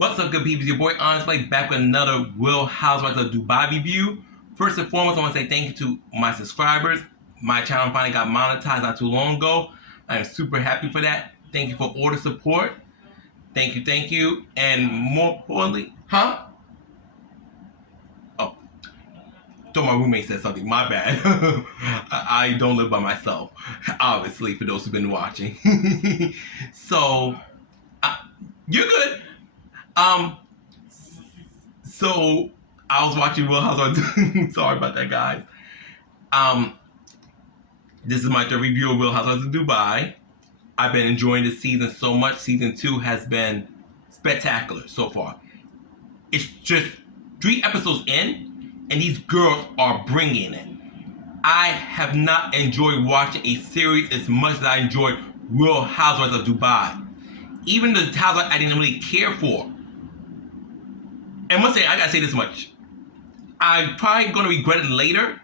What's up, good people? It's your boy Onyxe back with another Real Housewives of Dubai review. First and foremost, I want to say thank you to my subscribers. My channel finally got monetized not too long ago. I am super happy for that. Thank you for all the support. Thank you. And more importantly, Oh, thought my roommate said something. My bad. I don't live by myself, obviously, for those who've been watching. So, you're good. So I was watching Real Housewives. Sorry about that, guys. This is my third review of Real Housewives of Dubai. I've been enjoying this season so much. Season 2 has been spectacular so far. It's just 3 episodes in, and these girls are bringing it. I have not enjoyed watching a series as much as I enjoyed Real Housewives of Dubai. Even the housewives I didn't really care for. And I gotta say this much. I'm probably gonna regret it later.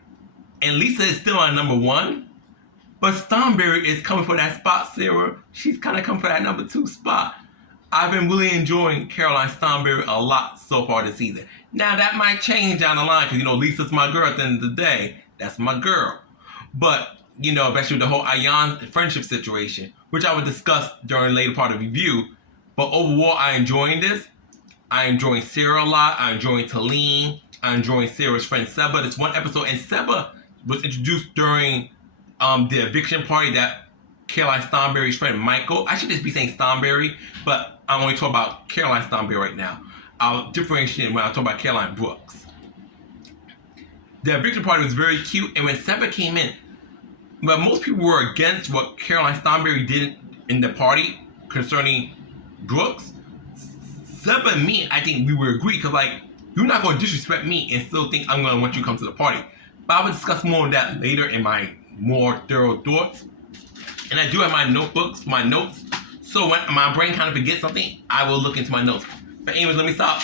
And Lisa is still on number 1. But Starberry is coming for that spot, Sarah. She's kind of coming for that number 2 spot. I've been really enjoying Caroline Starberry a lot so far this season. Now that might change down the line because, Lisa's my girl at the end of the day. That's my girl. But, especially with the whole Ayan friendship situation, which I would discuss during the later part of the review. But overall, I'm enjoying this. I'm enjoying Sarah a lot. I'm enjoying Talene. I'm enjoying Sarah's friend Seba. This one episode, and Seba was introduced during the eviction party that Caroline Starberry's friend Michael. I should just be saying Starberry, but I'm only talking about Caroline Starberry right now. I'll differentiate when I talk about Caroline Brooks. The eviction party was very cute, and when Seba came in, but most people were against what Caroline Starberry did in the party concerning Brooks. Seba and me, I think we would agree, because you're not going to disrespect me and still think I'm going to want you to come to the party. But I will discuss more on that later in my more thorough thoughts. And I do have my notebooks, my notes. So when my brain kind of forgets something, I will look into my notes. But anyways, let me stop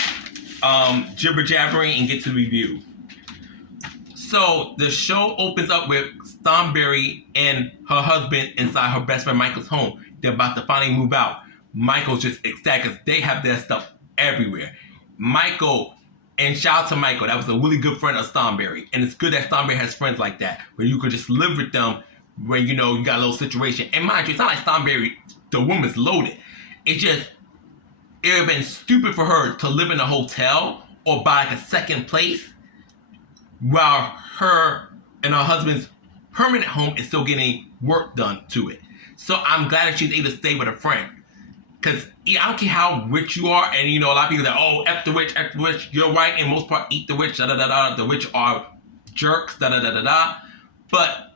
jibber jabbering and get to the review. So the show opens up with Starberry and her husband inside her best friend Michael's home. They're about to finally move out. Michael's just ecstatic because they have their stuff everywhere. Michael, and shout out to Michael, that was a really good friend of Starberry. And it's good that Starberry has friends like that, where you could just live with them, where you got a little situation. And mind you, it's not like Starberry, the woman's loaded. It would have been stupid for her to live in a hotel or buy a second place while her and her husband's permanent home is still getting work done to it. So I'm glad that she's able to stay with a friend. Because I don't care how rich you are, and a lot of people say, F the rich, you're right, in most part, eat the rich, the rich are jerks, But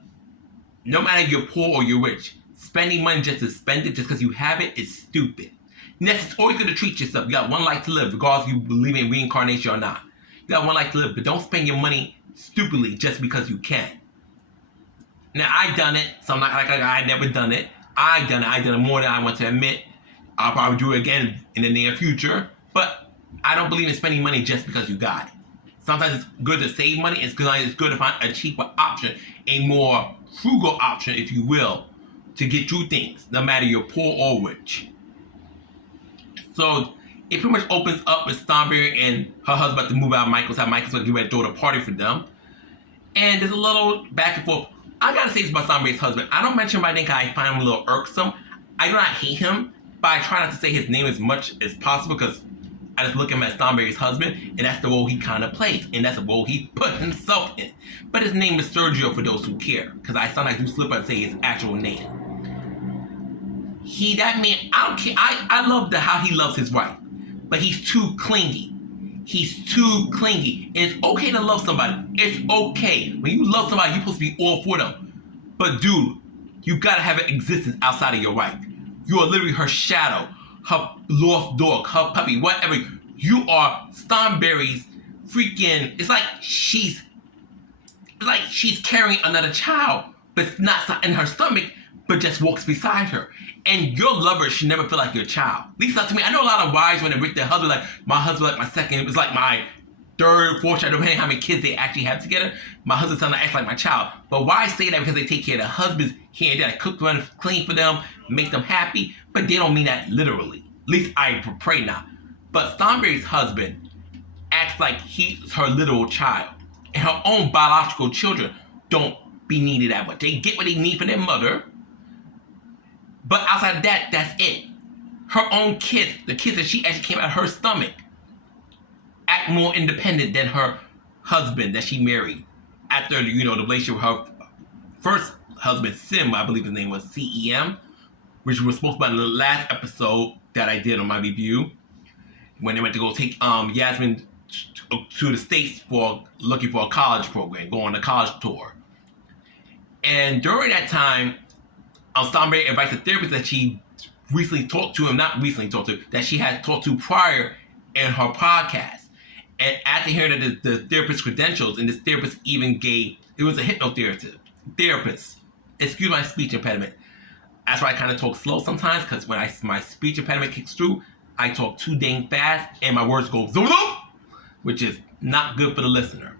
no matter if you're poor or you're rich, spending money just to spend it, just because you have it, is stupid. Next, it's always going to treat yourself. You got one life to live, regardless if you believe in reincarnation or not. You got one life to live, but don't spend your money stupidly just because you can. Now, I done it, so I'm not like I never done it. I done it more than I want to admit. I'll probably do it again in the near future, but I don't believe in spending money just because you got it. Sometimes it's good to save money. It's good to find a cheaper option, a more frugal option, if you will, to get through things, no matter you're poor or rich. So it pretty much opens up with Starberry and her husband about to move out of Michael's house. Michael's going to get ready to throw the party for them. And there's a little back and forth. I got to say this about Starberry's husband. I don't mention my name because I find him a little irksome. I do not hate him, but I try not to say his name as much as possible because I just look at him as Starberry's husband, and that's the role he kind of plays, and that's the role he put himself in. But his name is Sergio for those who care, because I sometimes do slip up and say his actual name. That man, I don't care. I love how he loves his wife, but he's too clingy. He's too clingy. And it's okay to love somebody. It's okay. When you love somebody, you're supposed to be all for them. But dude, you gotta have an existence outside of your wife. You are literally her shadow, her lost dog, her puppy, whatever. You are Starberry's freaking. It's like she's carrying another child, but it's not in her stomach, but just walks beside her. And your lover should never feel like your child. At least not to me. I know a lot of wives when they with their husband, like my husband, like my second. It was like my third, fourth child, depending on how many kids they actually have together. My husband's son acts like my child. But why I say that? Because they take care of their husbands here and there. I cook for them, clean for them, make them happy. But they don't mean that literally. At least I pray not. But Thornberry's husband acts like he's her literal child. And her own biological children don't be needed that much. They get what they need from their mother. But outside of that, that's it. Her own kids, the kids that she actually came out of her stomach, act more independent than her husband that she married. After, the relationship with her first husband, Sim, I believe his name was CEM, which was supposed to be in the last episode that I did on my review, when they went to go take Yasmin to the States for looking for a college program, go on a college tour. And during that time, Thornberry invites a therapist that she recently talked to him, that she had talked to prior in her podcast. And after hearing the therapist's credentials, and this therapist even it was a hypnotherapist. Excuse my speech impediment. That's why I kind of talk slow sometimes, because when my speech impediment kicks through, I talk too dang fast, and my words go zoom, which is not good for the listener.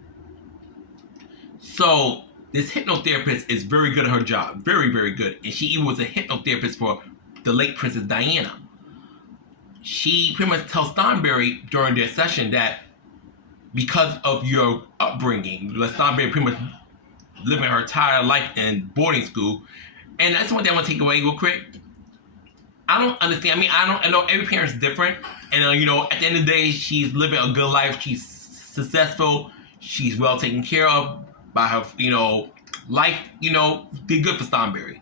So this hypnotherapist is very good at her job, very, very good. And she even was a hypnotherapist for the late Princess Diana. She pretty much tells Thornberry during their session that because of your upbringing, Thornberry pretty much living her entire life in boarding school. And that's one thing I want to take away real quick. I don't understand. I know every parent's different. And, at the end of the day, she's living a good life. She's successful. She's well taken care of by her, life, be good for Thornberry.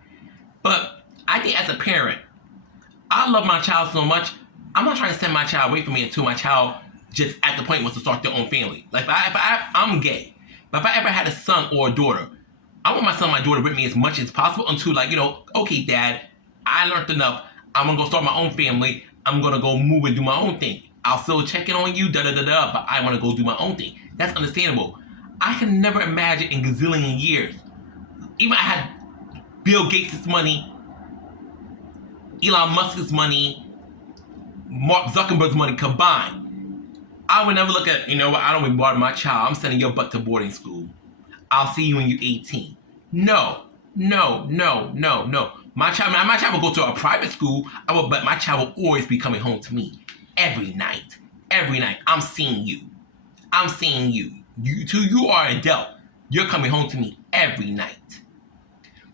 But I think as a parent, I love my child so much, I'm not trying to send my child away from me until my child just at the point wants to start their own family. Like, I'm gay. But if I ever had a son or a daughter, I want my son and my daughter with me as much as possible until, okay, Dad, I learned enough. I'm going to go start my own family. I'm going to go move and do my own thing. I'll still check in on you, but I want to go do my own thing. That's understandable. I can never imagine in gazillion years, even I had Bill Gates' money, Elon Musk's money, Mark Zuckerberg's money combined, I would never look at, I don't even bother my child. I'm sending your butt to boarding school. I'll see you when you're 18. No. My child will go to a private school, but my child will always be coming home to me. Every night. I'm seeing you. You are an adult. You're coming home to me every night.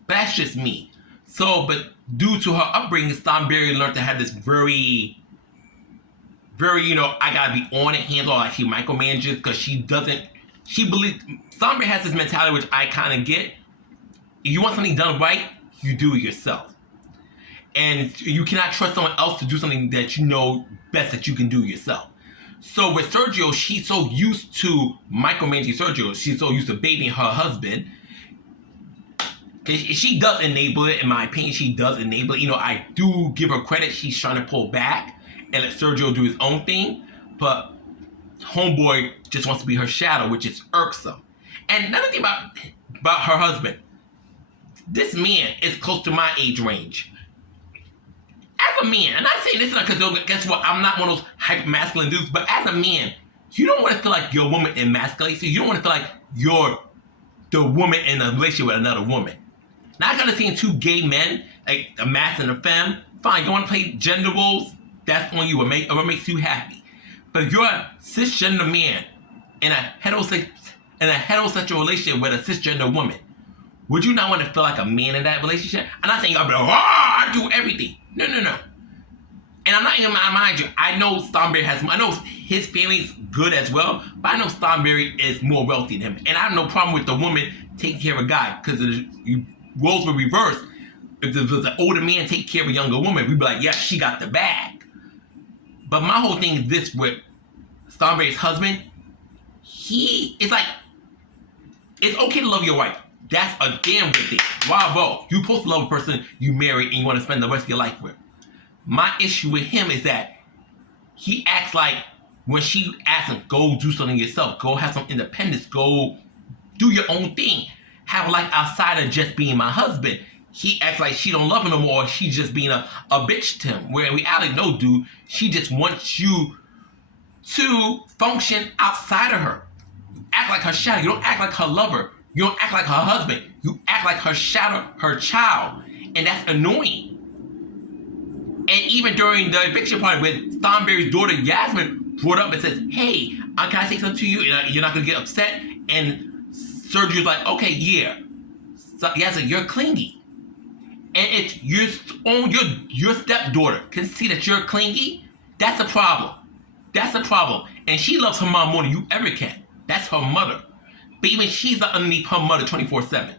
But that's just me. So, but due to her upbringing, Thornberry learned to have this very, I gotta be on it, hands on, like she micromanages, because she believes, Thornberry has this mentality, which I kind of get. If you want something done right, you do it yourself. And you cannot trust someone else to do something that you know best that you can do yourself. So with Sergio, she's so used to micromanaging Sergio. She's so used to babying her husband. She does enable it, in my opinion. She does enable it. I do give her credit. She's trying to pull back and let Sergio do his own thing. But homeboy just wants to be her shadow, which is irksome. And another thing about her husband. This man is close to my age range. As a man, and I say this because guess what? I'm not one of those hyper masculine dudes, but as a man, you don't want to feel like your woman emasculates you. You don't want to feel like you're the woman in a relationship with another woman. Now, I gotta see two gay men, like a mas and a femme. Fine, you want to play gender roles? That's on you. What makes you happy. But if you're a cisgender man in a heterosexual relationship with a cisgender woman, would you not want to feel like a man in that relationship? I'm not saying I'll be like, I do everything. No. And I'm not even, mind you, I know Thornberry I know his family's good as well, but I know Thornberry is more wealthy than him. And I have no problem with the woman taking care of a guy, because roles were reversed. If there was an older man taking care of a younger woman, we'd be like, yeah, she got the bag. But my whole thing is this with Thornberry's husband. It's like, it's okay to love your wife. That's a damn good thing. Bravo. You're supposed to love a person you marry and you want to spend the rest of your life with. My issue with him is that he acts like when she asks him, go do something yourself, go have some independence, go do your own thing, have a life outside of just being my husband. He acts like she don't love him no more, she's just being a bitch to him. Where in reality, no, dude, she just wants you to function outside of her. Act like her shadow. You don't act like her lover. You don't act like her husband. You act like her shadow, her child. And that's annoying. And even during the eviction party, when Thornberry's daughter Yasmin brought up and says, "Hey, can I say something to you? You're not gonna get upset?" And Sergio was like, "Okay, yeah." So Yasmin, you're clingy, and if your stepdaughter can see that you're clingy, that's a problem. That's a problem. And she loves her mom more than you ever can. That's her mother. But even she's not underneath her mother 24/7.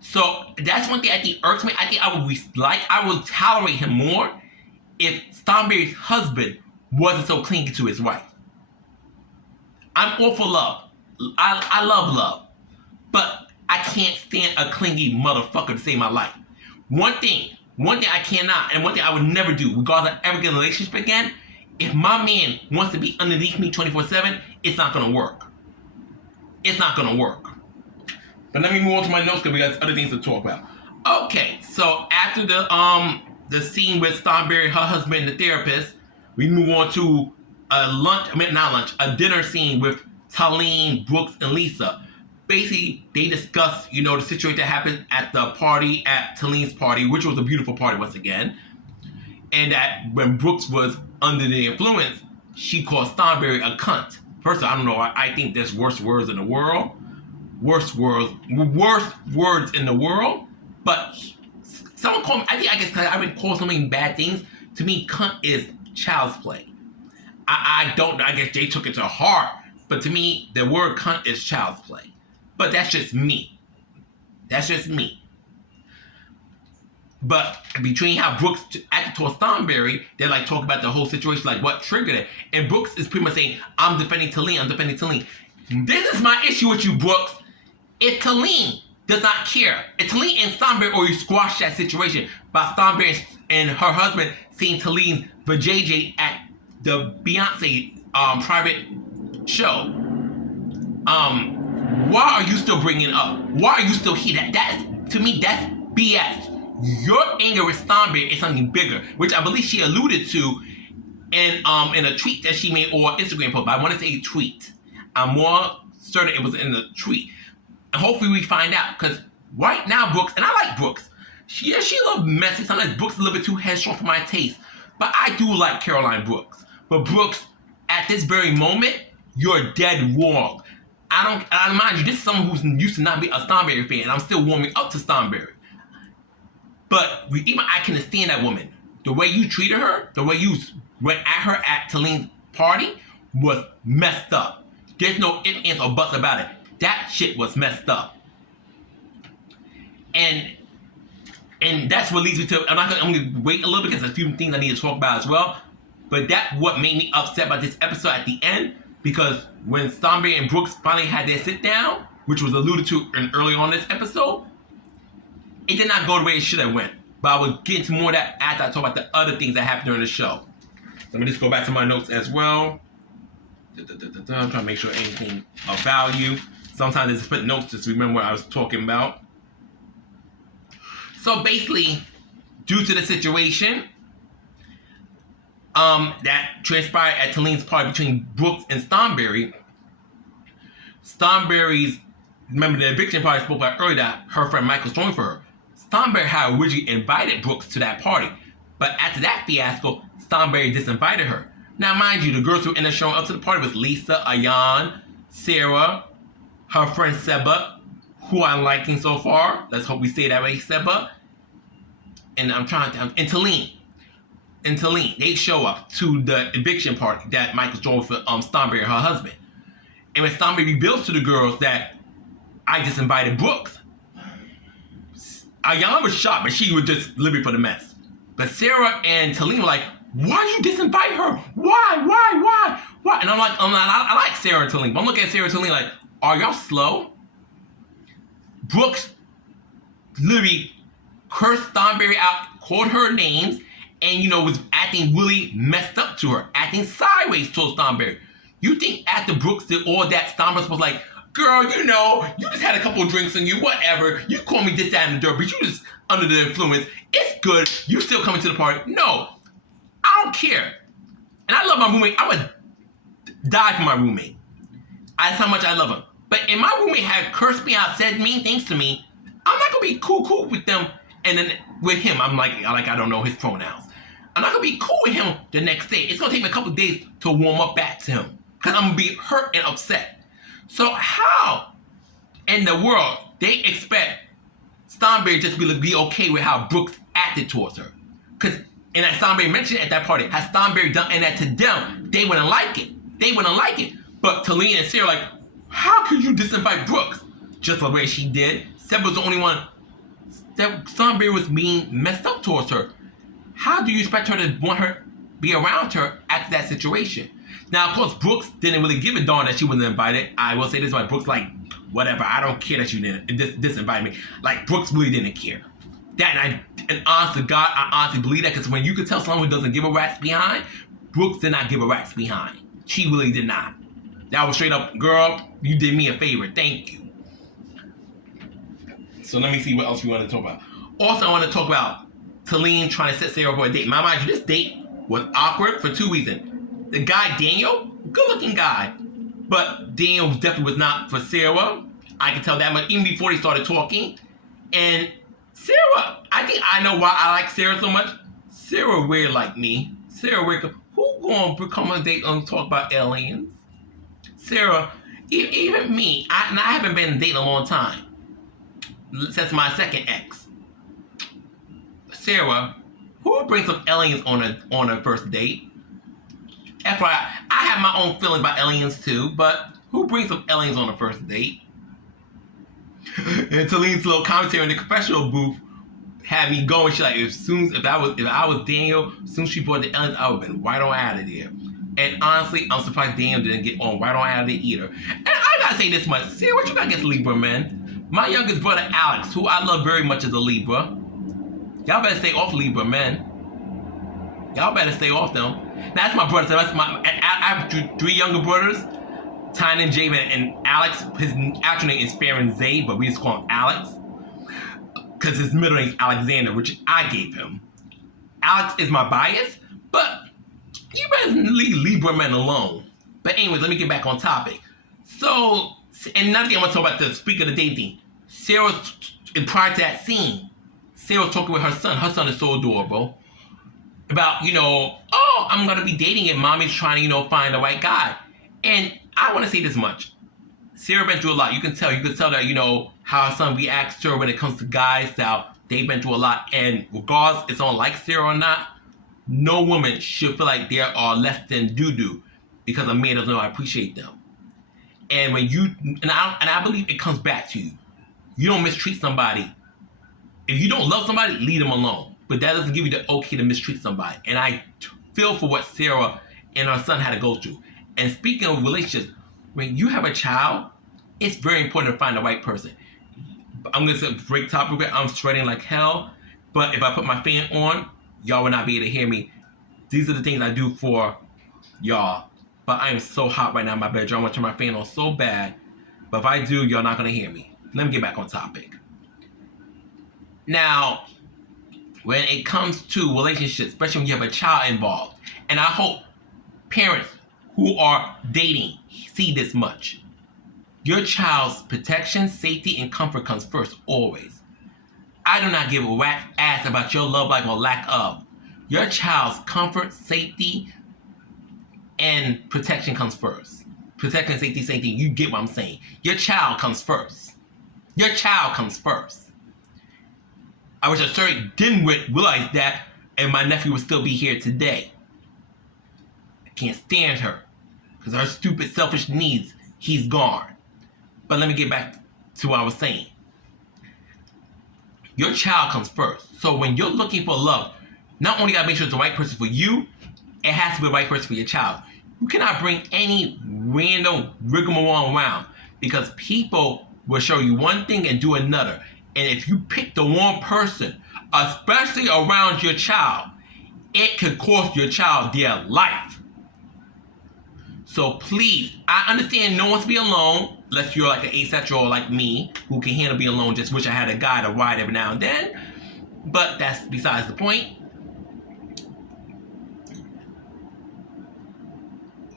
So that's one thing I think irks me. I think I would tolerate him more if Thornberry's husband wasn't so clingy to his wife. I'm all for love. I love love. But I can't stand a clingy motherfucker to save my life. One thing I cannot, and one thing I would never do, regardless of ever getting a relationship again, if my man wants to be underneath me 24/7, it's not gonna work. It's not gonna work. But let me move on to my notes because we got other things to talk about. Okay, so after the scene with Thornberry, her husband, and the therapist, we move on to a dinner scene with Talene, Brooks, and Lisa. Basically, they discuss, the situation that happened at the party, at Talene's party, which was a beautiful party once again. And that when Brooks was under the influence, she called Thornberry a cunt. First of all, I don't know, I think there's worse words in the world. Worst words in the world. But someone called me, I guess because I've been called so many bad things. To me, cunt is child's play. I guess they took it to heart. But to me, the word cunt is child's play. But that's just me. But between how Brooks acted towards Thornberry, they're like talking about the whole situation, like what triggered it. And Brooks is pretty much saying, I'm defending Talene. This is my issue with you, Brooks. If Talene does not care, if Talene and Thornberry already squashed that situation by Thornberry and her husband seeing Talene's vajayjay at the Beyonce private show, why are you still bringing it up? Why are you still here? To me, that's BS. Your anger with Thornberry is something bigger, which I believe she alluded to in a tweet that she made or Instagram post. But I want to say tweet. I'm more certain it was in the tweet. And hopefully we find out, because right now Brooks, and I like Brooks. She's a little messy. Sometimes Brooks is a little bit too headstrong for my taste. But I do like Caroline Brooks. But Brooks, at this very moment, you're dead wrong. I mind you, this is someone who's used to not be a Thornberry fan, and I'm still warming up to Thornberry. But even I can stand that woman. The way you treated her, the way you went at her at Talene's party was messed up. There's no ifs, ands, or buts about it. That shit was messed up. And that's what leads me to, I'm going to wait a little bit because there's a few things I need to talk about as well. But that's what made me upset about this episode at the end, because when Thornberry and Brooks finally had their sit down, which was alluded to early on in this episode, it did not go the way it should have went. But I will get into more of that after I talk about the other things that happened during the show. Let me just go back to my notes as well. I'm trying to make sure anything of value. Sometimes I just put notes just to remember what I was talking about. So basically, due to the situation that transpired at Talene's party between Brooks and Thornberry's, remember the eviction party I spoke about earlier that her friend Michael's throwing for her. Thornberry had originally invited Brooks to that party. But after that fiasco, Thornberry disinvited her. Now, mind you, the girls who ended up showing up to the party was Lisa, Ayan, Sarah, her friend Seba, who I'm liking so far. Let's hope we say that way, Seba. And Talene. And Talene, they show up to the eviction party that Michael's throwing for Thornberry and her husband. And when Thornberry reveals to the girls that I just invited Brooks, Ayan was shocked, but she was just living for the mess. But Sarah and Talene were like, why you disinvite her? Why? And I'm like, I like Sarah and Talene, but I'm looking at Sarah and Talene like, are y'all slow? Brooks literally cursed Thornberry out, called her names, and was acting really messed up to her, acting sideways towards Thornberry. You think after Brooks did all that, Thornberry was like, girl, you just had a couple of drinks on you, whatever. You call me this, that, and the dirt, but you just under the influence. It's good. You still coming to the party. No, I don't care. And I love my roommate. I would die for my roommate. That's how much I love him. But if my roommate had cursed me out, said mean things to me, I'm not going to be cool with them. And then with him, I'm like I don't know his pronouns. I'm not going to be cool with him the next day. It's going to take me a couple of days to warm up back to him. Because I'm going to be hurt and upset. So how in the world they expect Starberry just to be okay with how Brooks acted towards her? Because, and as Starberry mentioned at that party, had Starberry done that to them, they wouldn't like it. They wouldn't like it. But Talene and Sarah like, how could you disinvite Brooks? Just the way she did. Seb was the only one that Starberry was being messed up towards her. How do you expect her to want her be around her after that situation? Now, of course, Brooks didn't really give a darn that she wasn't invited. I will say this much. Brooks like, whatever, I don't care that you didn't disinvite me. Like, Brooks really didn't care. And honest to God, I honestly believe that, because when you could tell someone who doesn't give a rat's behind, Brooks did not give a rat's behind. She really did not. That was straight up, girl, you did me a favor. Thank you. So let me see what else we want to talk about. Also, I want to talk about Talene trying to set Sarah for a date. Mind you, this date was awkward for 2 reasons. The guy, Daniel, good-looking guy. But Daniel definitely was not for Sarah. I can tell that much, even before they started talking. And Sarah, I think I know why I like Sarah so much. Sarah weird like me. Sarah weird. Who gonna become a date and talk about aliens? Sarah, even me, I haven't been dating a long time. Since my second ex. Sarah, who brings up aliens on a first date? FYI, I have my own feelings about aliens too, but who brings up aliens on a first date? And Talene's little commentary in the confessional booth had me going. She like, if I was Daniel, as soon as she brought the aliens, I would have been right on out of there. And honestly, I'm surprised Daniel didn't get on right on out of there either. And I gotta say this much, Sarah, what you got against Libra men? My youngest brother Alex, who I love very much, is a Libra. Y'all better stay off Libra men. Y'all better stay off them. Now, that's my brother. So that's I have 3 younger brothers, Tynan, Javen, and Alex. His actual name is Farron Zay, but we just call him Alex. Because his middle name is Alexander, which I gave him. Alex is my bias, but you better leave Libra men alone. But anyways, let me get back on topic. So, and another thing I want to talk about, the speak of the dating. Sarah's, prior to that scene, Sarah's talking with her son. Her son is so adorable. About, oh, I'm going to be dating and mommy's trying to, find the right guy. And I want to say this much. Sarah been through a lot. You can tell that, how her son reacts to her when it comes to guys. How they've been through a lot. And regardless if someone likes Sarah or not, no woman should feel like they are less than doo-doo because a man doesn't know I appreciate them. And when I believe it comes back to you. You don't mistreat somebody. If you don't love somebody, leave them alone. But that doesn't give you the okay to mistreat somebody. And I feel for what Sarah and her son had to go through. And speaking of relationships, when you have a child, it's very important to find the right person. I'm going to break topic. I'm sweating like hell. But if I put my fan on, y'all will not be able to hear me. These are the things I do for y'all. But I am so hot right now in my bedroom. I want to turn my fan on so bad. But if I do, y'all not going to hear me. Let me get back on topic. Now, when it comes to relationships, especially when you have a child involved, and I hope parents who are dating see this much. Your child's protection, safety, and comfort comes first, always. I do not give a rat's ass about your love life or lack of. Your child's comfort, safety, and protection comes first. Protection, safety, same thing. You get what I'm saying. Your child comes first. Your child comes first. I wish a certain dimwit realized that, and my nephew would still be here today. I can't stand her. Because her stupid, selfish needs, he's gone. But let me get back to what I was saying. Your child comes first. So when you're looking for love, not only gotta make sure it's the right person for you, it has to be the right person for your child. You cannot bring any random rigmarole around, because people will show you one thing and do another. And if you pick the wrong person, especially around your child, it could cost your child their life. So please, I understand no one wants to be alone, unless you're like an asexual like me, who can handle being alone, just wish I had a guy to ride every now and then. But that's besides the point.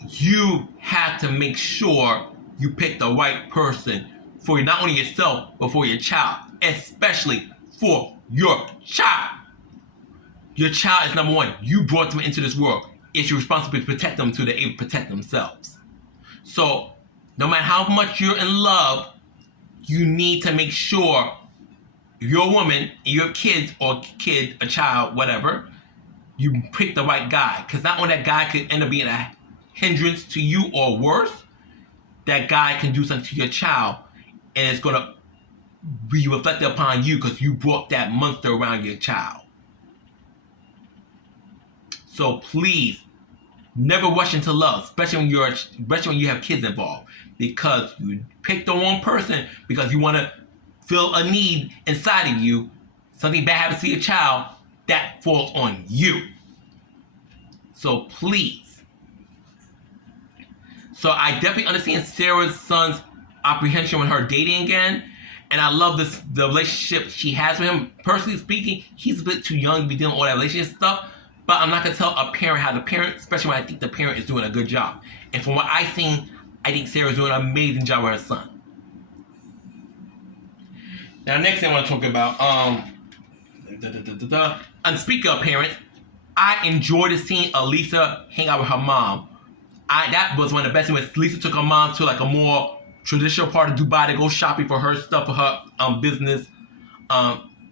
You have to make sure you pick the right person for not only yourself, but for your child. Especially for your child. Your child is number one. You brought them into this world. It's your responsibility to protect them until they're able to protect themselves. So, no matter how much you're in love, you need to make sure your woman, your kids, or kid, a child, whatever, you pick the right guy. Because not only that guy could end up being a hindrance to you or worse, that guy can do something to your child, and it's going to be reflected upon you because you brought that monster around your child. So please, never rush into love, especially when you have kids involved, because you pick the wrong person because you want to fill a need inside of you. Something bad happens to your child, that falls on you. So please. So I definitely understand Sarah's son's apprehension with her dating again, and I love the relationship she has with him. Personally speaking, he's a bit too young to be dealing with all that relationship stuff. But I'm not going to tell a parent how to parent, especially when I think the parent is doing a good job. And from what I've seen, I think Sarah's doing an amazing job with her son. Now, next thing I want to talk about, and speaking of parents, I enjoyed seeing Elisa hang out with her mom. That was one of the best things. Lisa took her mom to like a more traditional part of Dubai to go shopping for her stuff, for her business.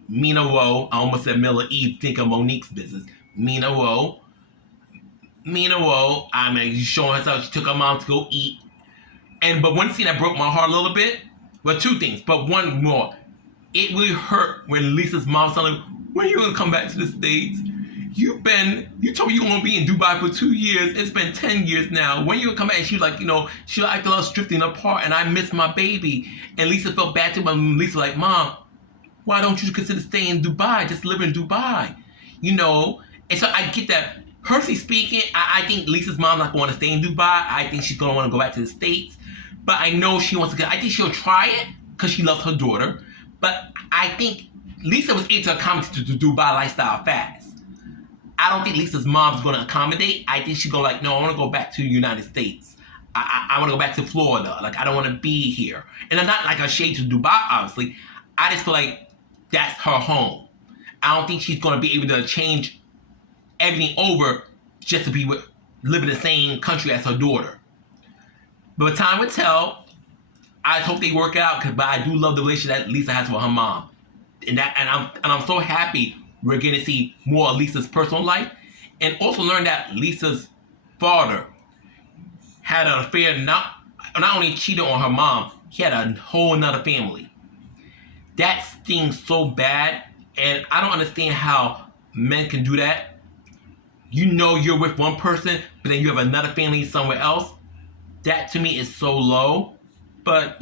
Mina Woe, I almost said Mila Eve, think of Onyxe's business. Mina Woe, I mean, she's showing herself. She took her mom to go eat. But one scene that broke my heart a little bit, well, two things, but one more. It really hurt when Lisa's mom was telling her, when are you going to come back to the States? You told me you were going to be in Dubai for 2 years. It's been 10 years now. When are you going to come back? And she was like, she liked us drifting apart, and I miss my baby. And Lisa felt bad too, but Lisa was like, Mom, why don't you consider staying in Dubai? Just live in Dubai, And so I get that. Personally speaking, I think Lisa's mom's not going to stay in Dubai. I think she's going to want to go back to the States. But I know she wants to go. I think she'll try it because she loves her daughter. But I think Lisa was able to accommodate to the Dubai lifestyle fast. I don't think Lisa's mom's going to accommodate. I think she's going to no, I want to go back to the United States. I want to go back to Florida. I don't want to be here. And I'm not like a shade to Dubai, obviously. I just feel like that's her home. I don't think she's going to be able to change everything over just to live in the same country as her daughter. But time will tell. I hope they work out, but I do love the relationship that Lisa has with her mom, and I'm so happy we're getting to see more of Lisa's personal life, and also learn that Lisa's father had an affair. Not only cheated on her mom, he had a whole another family. That stings so bad, and I don't understand how men can do that. You're with one person, but then you have another family somewhere else. That to me is so low. But,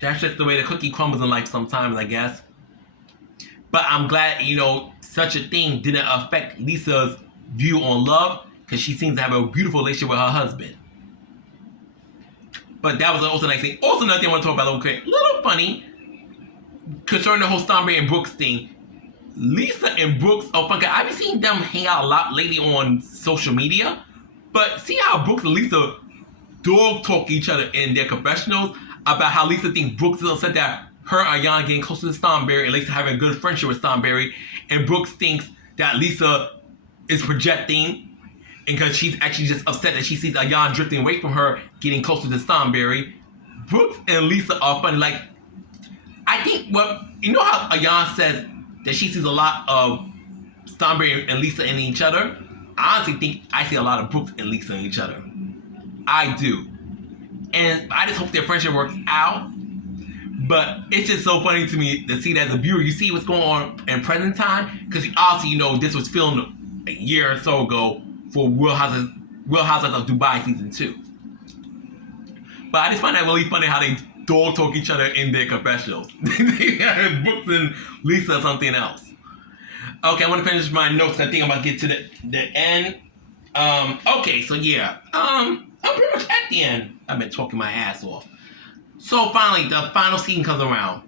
that's just the way the cookie crumbles in life sometimes, I guess. But I'm glad, such a thing didn't affect Lisa's view on love, because she seems to have a beautiful relationship with her husband. But that was also a nice thing. Also, another thing I want to talk about, a little funny, concerning the whole Stormberry and Brooks thing. Lisa and Brooks are fun. I've been seeing them hang out a lot lately on social media. But see how Brooks and Lisa dog talk each other in their confessionals about how Lisa thinks Brooks is upset that her and Ayan getting closer to Stormberry, and Lisa having a good friendship with Stormberry. And Brooks thinks that Lisa is projecting, and because she's actually just upset that she sees Ayan drifting away from her, getting closer to Stormberry. Brooks and Lisa are funny. I think how Ayan says that she sees a lot of Stormberry and Lisa in each other. I honestly think I see a lot of Brooks and Lisa in each other. I do. And I just hope their friendship works out. But it's just so funny to me to see that as a viewer, you see what's going on in present time. Because obviously, this was filmed a year or so ago for Real Housewives of Dubai Season 2. But I just find that really funny how they dog talk each other in their confessionals. Brooks and Lisa or something else. Okay, I want to finish my notes. I think I'm about to get to the end. Okay, so yeah. I'm pretty much at the end. I've been talking my ass off. So finally, the final scene comes around.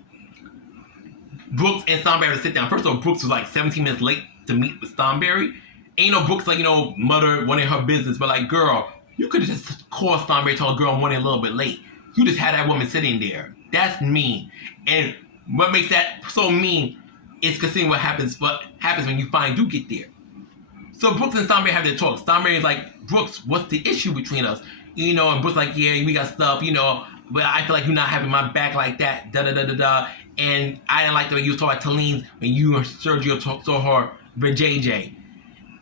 Brooks and Stormberry sit down. First of all, Brooks was 17 minutes late to meet with Stormberry. Ain't Brooks mother wanting her business, but girl, you could have just called Stormberry and told a girl I'm running a little bit late. You just had that woman sitting there. That's mean. And what makes that so mean? it's considering what happens when you finally do get there. So Brooks and Starberry have their talk. Starberry is like, Brooks, what's the issue between us? You know, and Brooks like, yeah, we got stuff, you know, but I feel like you're not having my back like that, da-da-da-da-da. And I didn't like the way you was talking about Talene when you and Sergio saw her with JJ.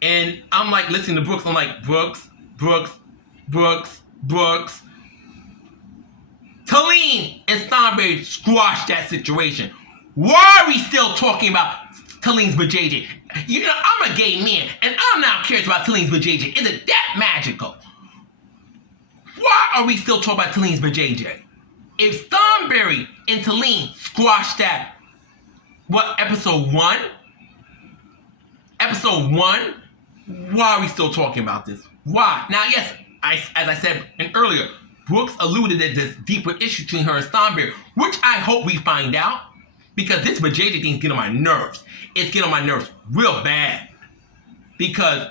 And I'm like, listening to Brooks, I'm like, Brooks. Talene and Starberry squashed that situation. Why are we still talking about Talene's with JJ? You know, I'm a gay man, and I'm not curious about Talene's with JJ. Is it that magical? Why are we still talking about Talene's with JJ? If Starberry and Talene squashed that, what, episode 1? Episode 1? Why are we still talking about this? Why? Now, yes, as I said earlier, Brooks alluded that there's deeper issue between her and Starberry, which I hope we find out, because this JJ thing's getting on my nerves. It's getting on my nerves real bad. Because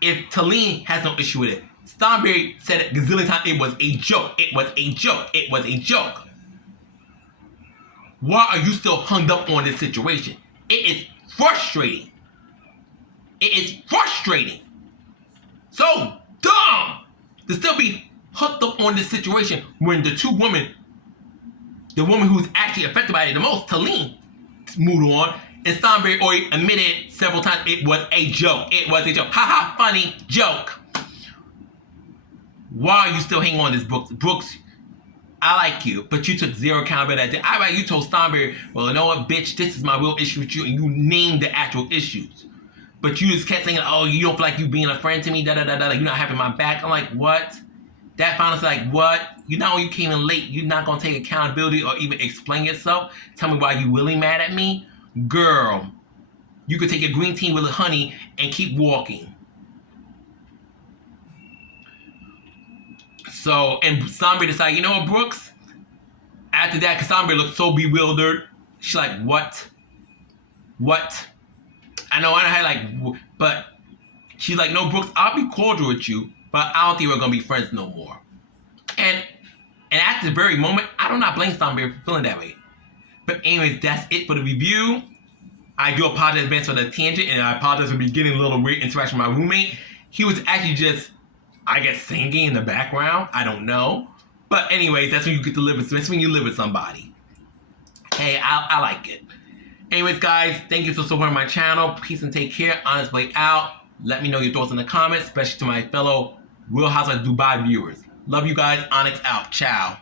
if Talene has no issue with it, Starberry said it gazillion times, it was a joke. It was a joke. It was a joke. Why are you still hung up on this situation? It is frustrating. It is frustrating. So dumb to still be hooked up on this situation when the two women, the woman who's actually affected by it the most, Talene, moved on, and Starberry already admitted several times it was a joke. It was a joke. Haha, funny joke. Why are you still hanging on this, Brooks? Brooks, I like you, but you took zero accountability. I bet you told Starberry, well, you know what, bitch, this is my real issue with you, and you named the actual issues. But you just kept saying, oh, you don't feel like you being a friend to me, da-da-da-da, you're not having my back. I'm like, what? That final's like, what? You know when you came in late, you're not going to take accountability or even explain yourself? Tell me why you really mad at me? Girl, you could take a green tea with honey and keep walking. So, and Starberry decided, you know what, Brooks? After that, because Starberry looked so bewildered, she's like, what? What? I know, I had like, but she's like, no, Brooks, I'll be cordial with you, but I don't think we're going to be friends no more. And at this very moment, I do not blame Starberry for feeling that way. But anyways, that's it for the review. I do apologize advance for the tangent, and I apologize for beginning a little weird interaction with my roommate. He was actually just, I guess, singing in the background. I don't know. But anyways, that's when you get to live with, that's when you live with somebody. Hey, I like it. Anyways, guys, thank you for supporting my channel. Peace and take care. Honest Way out. Let me know your thoughts in the comments, especially to my fellow Real Housewives of Dubai viewers. Love you guys. Onyxe out. Ciao.